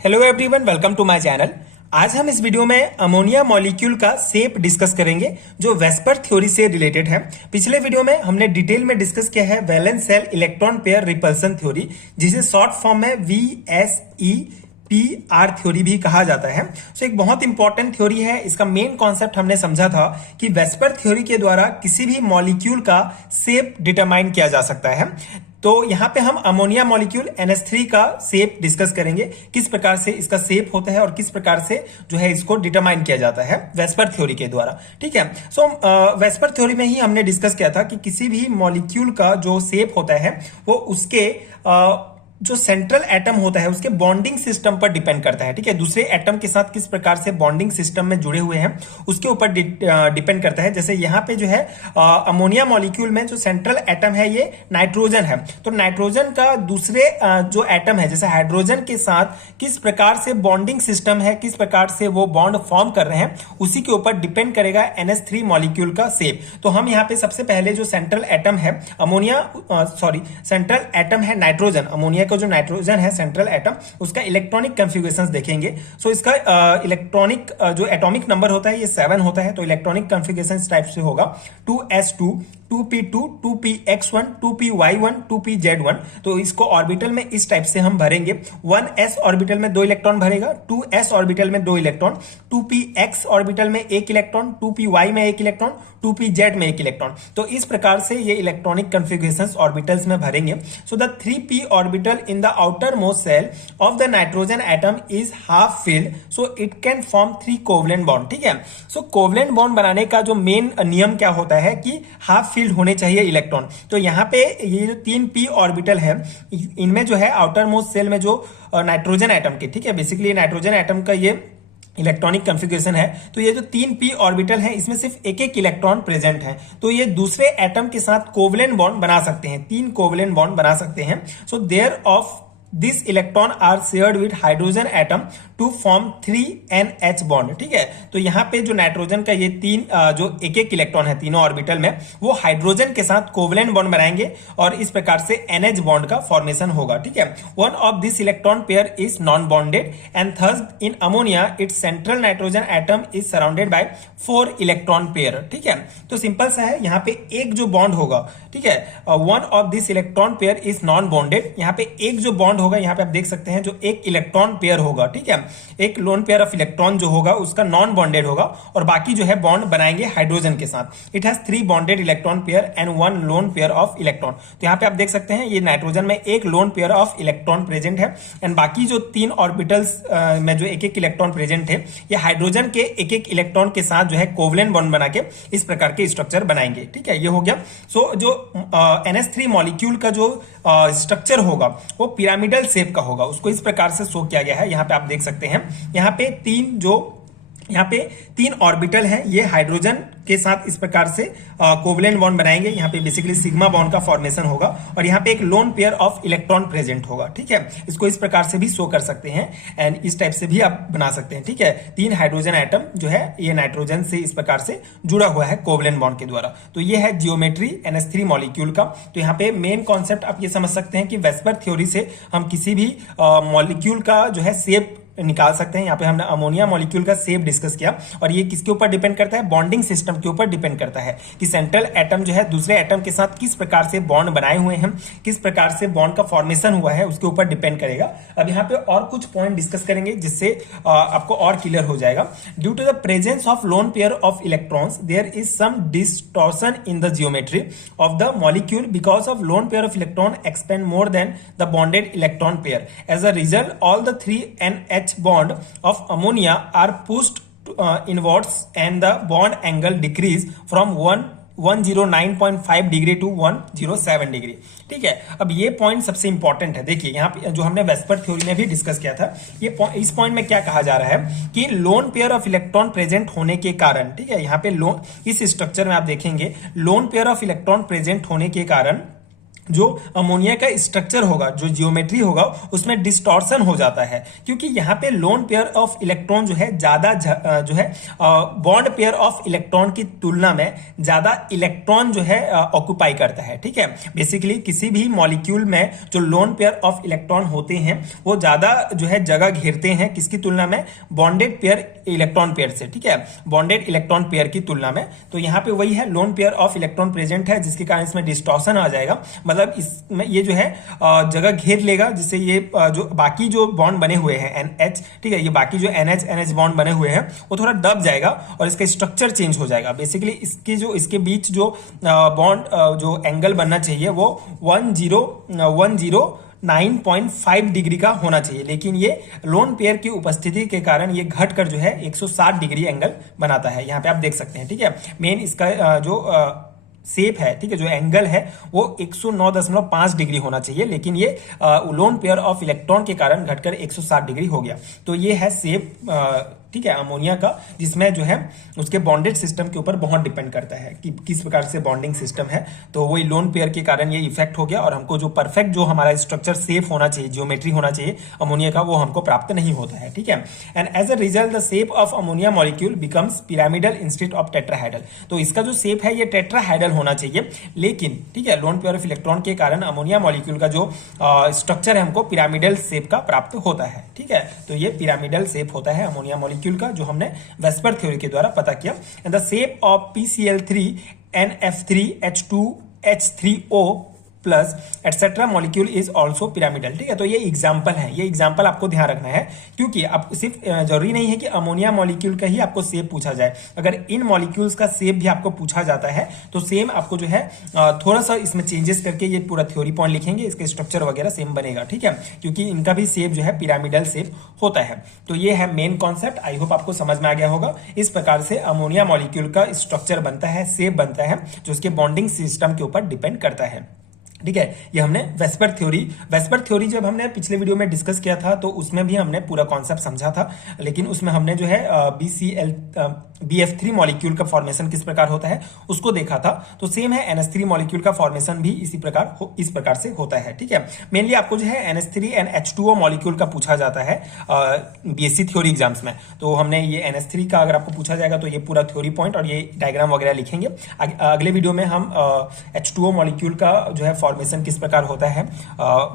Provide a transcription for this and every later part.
Hello everyone, welcome to my channel. आज हम इस वीडियो में अमोनिया मॉलिक्यूल का शेप डिस्कस करेंगे जो वेस्पर थ्योरी से रिलेटेड है। पिछले वीडियो में हमने डिटेल में डिस्कस किया है valence shell electron pair repulsion theory, जिसे शॉर्ट फॉर्म में VSEPR थ्योरी भी कहा जाता है। सो एक बहुत इंपॉर्टेंट थ्योरी है। इसका मेन कॉन्सेप्ट हमने समझा था कि वेस्पर थ्योरी के द्वारा किसी भी मॉलिक्यूल का शेप डिटरमाइन किया जा सकता है। तो यहां पे हम अमोनिया मॉलिक्यूल NH3 का शेप डिस्कस करेंगे, किस प्रकार से इसका शेप होता है और किस प्रकार से जो है इसको डिटरमाइन किया जाता है वेस्पर थ्योरी के द्वारा। ठीक है। सो वेस्पर थ्योरी में ही हमने डिस्कस किया था कि किसी भी मॉलिक्यूल का जो शेप होता है वो उसके जो सेंट्रल एटम होता है उसके बॉन्डिंग सिस्टम पर डिपेंड करता है। ठीक है, दूसरे एटम के साथ किस प्रकार से बॉन्डिंग सिस्टम में जुड़े हुए हैं उसके ऊपर डिपेंड करता है। जैसे यहाँ पे जो है अमोनिया मॉलिक्यूल में जो सेंट्रल एटम है ये नाइट्रोजन है, तो नाइट्रोजन का दूसरे जो एटम है जैसे हाइड्रोजन के साथ किस प्रकार से बॉन्डिंग सिस्टम है, किस प्रकार से वो बॉन्ड फॉर्म कर रहे हैं, उसी के ऊपर डिपेंड करेगा NH3 मॉलिक्यूल का शेप। तो हम यहाँ पे सबसे पहले जो सेंट्रल एटम है सेंट्रल एटम है नाइट्रोजन, अमोनिया जो नाइट्रोजन है सेंट्रल एटम, उसका इलेक्ट्रॉनिक कॉन्फ़िगरेशंस देखेंगे। सो इसका इलेक्ट्रॉनिक जो एटॉमिक नंबर होता है ये 7 होता है। तो इलेक्ट्रॉनिक कॉन्फ़िगरेशन इस टाइप से होगा 2s2 2p2 2px1 2py1 2pz1। तो इसको ऑर्बिटल में इस टाइप से हम भरेंगे। 1s ऑर्बिटल में 2 इलेक्ट्रॉन भरेगा, 2s ऑर्बिटल में 2 इलेक्ट्रॉन, 2px ऑर्बिटल में 1 इलेक्ट्रॉन, 2py में 1 इलेक्ट्रॉन, 2pz में 1 इलेक्ट्रॉन। तो इस प्रकार से ये इलेक्ट्रॉनिक कॉन्फ़िगरेशंस ऑर्बिटल्स में भरेंगे। So the 3p orbital in the outermost cell of the nitrogen atom is half filled, so it can form 3 covalent bond। ठीक है। सो कोवलेंट बॉन्ड बनाने का जो मेन नियम क्या होता है कि हाफ फिल्ड होने चाहिए इलेक्ट्रॉन। तो यहाँ पे ये जो 3p ऑर्बिटल है इनमें जो है आउटर मोस्ट सेल में जो नाइट्रोजन एटम के, ठीक है, बेसिकली नाइट्रोजन एटम का ये इलेक्ट्रॉनिक कॉन्फ़िगरेशन है। तो ये जो 3p ऑर्बिटल है इसमें सिर्फ एक एक इलेक्ट्रॉन प्रेजेंट है, तो ये दूसरे एटम के साथ कोवलेंट बॉन्ड बना सकते हैं, 3 कोवलेंट बॉन्ड बना सकते हैं। So there of this electron are shared with hydrogen atom to form 3NH bond. ठीक है। तो यहाँ पे जो नाइट्रोजन का ये 3 जो एक एक इलेक्ट्रॉन है तीनों ऑर्बिटल में, वो हाइड्रोजन के साथ कोवलेंट बॉन्ड बनाएंगे और इस प्रकार से NH बॉन्ड का फॉर्मेशन होगा। ठीक है। One of this electron pair is non bonded and thus in ammonia it's central nitrogen atom is surrounded by 4 electron pair. ठीक है। तो सिंपल सा है, यहाँ पे एक जो बॉन्ड होगा, ठीक है, one of this electron pair is non bonded. यहाँ पे एक जो बॉन्ड होगा, यहाँ पे आप देख सकते हैं जो एक इलेक्ट्रॉन पेयर होगा, ठीक है, एक लोन पेयर ऑफ इलेक्ट्रॉन जो होगा उसका नॉन बॉन्डेड होगा और बाकी जो है बॉन्ड बनाएंगे हाइड्रोजन के साथ। It has 3 bonded electron pair and 1 loan pair of electron. तो यहाँ पे आप देख सकते हैं ये नाइट्रोजन में एक loan pair of electron present है एंड बाकी जो 3 ऑर्बिटल्स में जो एक एक इलेक्ट्रॉन प्रेजेंट है ये हाइड्रोजन के एक एक इलेक्ट्रॉन के साथ जो है कोवलेंट बॉन्ड बना के इस प्रकार के स्ट्रक्चर बनाएंगे। ठीक है, ये हो गया। सो जो NH3 मॉलिक्यूल का जो स्ट्रक्चर होगा वो पिरामिडल शेप का होगा, उसको इस प्रकार से शो किया गया है। यहाँ पे आप देख सकते हैं यहाँ पे 3 ऑर्बिटल हैं, ये हाइड्रोजन के साथ इस प्रकार से कोवलेंट बॉन्ड बनाएंगे। यहाँ पे बेसिकली सिग्मा बॉन्ड का फॉर्मेशन होगा और यहाँ पे एक loan pair of electron present होगा। ठीक है, इसको इस प्रकार से भी शो कर सकते हैं एंड इस टाइप से भी आप बना सकते हैं। ठीक है, 3 हाइड्रोजन एटम जो है ये नाइट्रोजन से इस प्रकार से जुड़ा हुआ है कोवलेंट बॉन्ड के द्वारा। तो ये है जियोमेट्री NH3 मॉलिक्यूल का। तो यहाँ पे मेन कॉन्सेप्ट आप ये समझ सकते हैं कि वेस्पर थ्योरी से हम किसी भी मॉलिक्यूल का जो है शेप निकाल सकते हैं। यहाँ पे हमने अमोनिया मॉलिक्यूल का शेप डिस्कस किया और ये किसके ऊपर डिपेंड करता है, बॉन्डिंग सिस्टम के ऊपर डिपेंड करता है कि सेंट्रल एटम जो है दूसरे एटम के साथ किस प्रकार से बॉन्ड बनाए हुए हैं, किस प्रकार से बॉन्ड का फॉर्मेशन हुआ है, उसके ऊपर डिपेंड करेगा। अब यहाँ पे और कुछ पॉइंट डिस्कस करेंगे जिससे आपको और क्लियर हो जाएगा। Due to the presence of lone pair of electrons there is some distortion in the geometry of the molecule because of lone pair of electron expand more than the bonded electron pair. As a result all the 3NH bond of ammonia are pushed inwards and the bond angle decrease from 109.5 degree to 107 degree. ठीक है, अब ये point सबसे important है। देखिए यहाँ पे जो हमने वेस्पर थ्योरी में भी डिस्कस किया था, ये इस पॉइंट में क्या कहा जा रहा है कि loan pair of electron present होने के कारण, ठीक है, यहाँ पे इस स्ट्रक्चर में आप देखेंगे loan pair of electron present होने के कारण जो अमोनिया का स्ट्रक्चर होगा, जो जियोमेट्री होगा, उसमें डिस्टॉर्शन हो जाता है, क्योंकि यहाँ पे लोन पेयर ऑफ इलेक्ट्रॉन जो है ज्यादा जो है बॉन्ड पेयर ऑफ इलेक्ट्रॉन की तुलना में ज्यादा इलेक्ट्रॉन जो है ऑक्यूपाई करता है। ठीक है, बेसिकली किसी भी मॉलिक्यूल में जो लोन पेयर ऑफ इलेक्ट्रॉन होते हैं वो ज्यादा जो है जगह घेरते हैं, किसकी तुलना में? बॉन्डेड पेयर इलेक्ट्रॉन पेयर से। ठीक है, बॉन्डेड इलेक्ट्रॉन पेयर की तुलना में। तो यहाँ पे वही है, loan pair of electron present है, जिसके कारण इसमें डिस्टॉर्शन आ जाएगा, मतलब इसमें ये जो है जगह घेर लेगा, जिससे ये जो बाकी जो बॉन्ड बने हुए हैं NH, ठीक है, ये बाकी जो NH बॉन्ड बने हुए हैं वो थोड़ा दब जाएगा और इसका स्ट्रक्चर चेंज हो जाएगा। बेसिकली इसके बीच जो बॉन्ड जो एंगल बनना चाहिए वो 109.5 डिग्री का होना चाहिए, लेकिन ये लोन पेयर की उपस्थिति के कारण ये घटकर जो है 160 डिग्री एंगल बनाता है। यहाँ पे आप देख सकते हैं। ठीक है, मेन इसका जो शेप है, ठीक है, जो एंगल है वो 109.5 डिग्री होना चाहिए, लेकिन ये लोन पेयर ऑफ इलेक्ट्रॉन के कारण घटकर 160 डिग्री हो गया। तो ये है शेप, ठीक है, अमोनिया का, जिसमें जो है उसके बॉन्डेड सिस्टम के ऊपर बहुत डिपेंड करता है कि किस प्रकार से बॉन्डिंग सिस्टम है। तो वही लोन पेयर के कारण ये इफेक्ट हो गया और हमको जो परफेक्ट जो हमारा स्ट्रक्चर सेफ होना चाहिए, जियोमेट्री होना चाहिए अमोनिया का, वो हमको प्राप्त नहीं होता है। ठीक है, and as a result the shape of ammonia molecule becomes pyramidal instead of tetrahedral. तो इसका जो शेप है ये टेट्राहाइडल होना चाहिए, लेकिन ठीक है, लोन पेयर ऑफ इलेक्ट्रॉन के कारण अमोनिया मॉलिक्यूल का जो स्ट्रक्चर है हमको पिरामिडल शेप का प्राप्त होता है। ठीक है, तो ये पिरामिडल शेप होता है अमोनिया मॉलिक्यूल का, जो हमने वेस्पर थ्योरी के द्वारा पता किया। And the shape of PCl3NF3H2H3O plus etcetera molecule is also pyramidal. ठीक है, तो ये एग्जाम्पल है, ये एग्जाम्पल आपको ध्यान रखना है, क्योंकि आप सिर्फ जरूरी नहीं है कि अमोनिया मॉलिक्यूल का ही आपको शेप पूछा जाए। अगर इन मॉलिक्यूल्स का शेप भी आपको पूछा जाता है तो सेम आपको जो है थोड़ा सा इसमें चेंजेस करके ये पूरा थ्योरी पॉइंट लिखेंगे, इसके स्ट्रक्चर वगैरह सेम बनेगा। ठीक है, क्योंकि इनका भी शेप जो है पिरामिडल शेप होता है। तो ये है मेन कॉन्सेप्ट, आई होप आपको समझ में आ गया होगा। इस प्रकार से अमोनिया मॉलिक्यूल का स्ट्रक्चर बनता है, शेप बनता है, जो उसके बॉन्डिंग सिस्टम के ऊपर डिपेंड करता है। ठीक है, ये हमने वेस्पर थ्योरी जब हमने पिछले वीडियो में डिस्कस किया था तो उसमें भी हमने पूरा कॉन्सेप्ट समझा था, लेकिन उसमें हमने जो है BF3 मॉलिक्यूल का फॉर्मेशन किस प्रकार होता है उसको देखा था। तो सेम है NH3 मॉलिक्यूल का फॉर्मेशन भी इस प्रकार से होता है। ठीक है, मेनली आपको जो है NH3 एंड H2O मॉलिक्यूल का पूछा जाता है BSc थ्योरी एग्जाम्स में। तो हमने ये NH3 का अगर आपको पूछा जाएगा तो ये पूरा थ्योरी पॉइंट और ये डायग्राम वगैरह लिखेंगे। अगले वीडियो में हम H2O मॉलिक्यूल का जो है फॉर्मेशन किस प्रकार होता है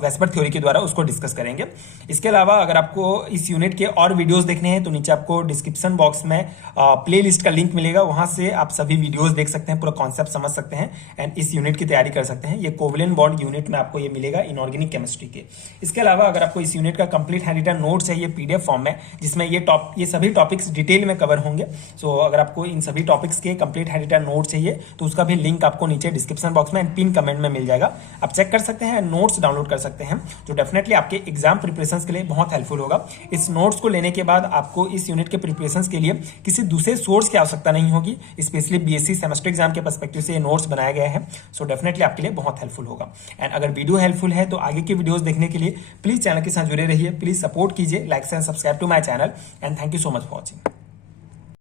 वेस्पर थ्योरी के द्वारा उसको डिस्कस करेंगे। इसके अलावा अगर आपको इस यूनिट के और वीडियोस देखने हैं तो नीचे आपको डिस्क्रिप्शन बॉक्स में प्लेलिस्ट का लिंक मिलेगा, वहां से आप सभी वीडियोस देख सकते हैं, पूरा कॉन्सेप्ट समझ सकते हैं एंड इस यूनिट की तैयारी कर सकते हैं। ये कोवलेंट बॉन्ड यूनिट में आपको ये मिलेगा इनऑर्गेनिक केमिस्ट्री के। इसके अलावा अगर आपको इस यूनिट का कंप्लीट हैंड रिटन नोट चाहिए PDF फॉर्म में, जिसमें ये सभी टॉपिक्स डिटेल में कवर होंगे। सो अगर आपको इन सभी टॉपिक्स के कंप्लीट हैंड रिटन नोट चाहिए तो उसका भी लिंक आपको नीचे डिस्क्रिप्शन बॉक्स में एंड पिन कमेंट में मिल जाएगा, आप चेक कर सकते हैं, नोट्स डाउनलोड कर सकते हैं, जो डेफिनेटली आपके एग्जाम प्रिपरेशन के लिए बहुत हेल्पफुल होगा। इस नोट्स को लेने के बाद आपको इस यूनिट के प्रिपरेशन के लिए किसी दूसरे सोर्स की आवश्यकता नहीं होगी, स्पेशली BSc सेमेस्टर एग्जाम के पर्सपेक्टिव से ये नोट्स बनाए गए हैं। सो डेफिनेटली आपके लिए बहुत हेल्पफुल होगा। एंड अगर वीडियो हेल्पफुल है तो आगे के वीडियोस देखने के लिए प्लीज चैनल के साथ जुड़े रहिए, प्लीज सपोर्ट कीजिए, like and subscribe to my channel and thank you so much for watching.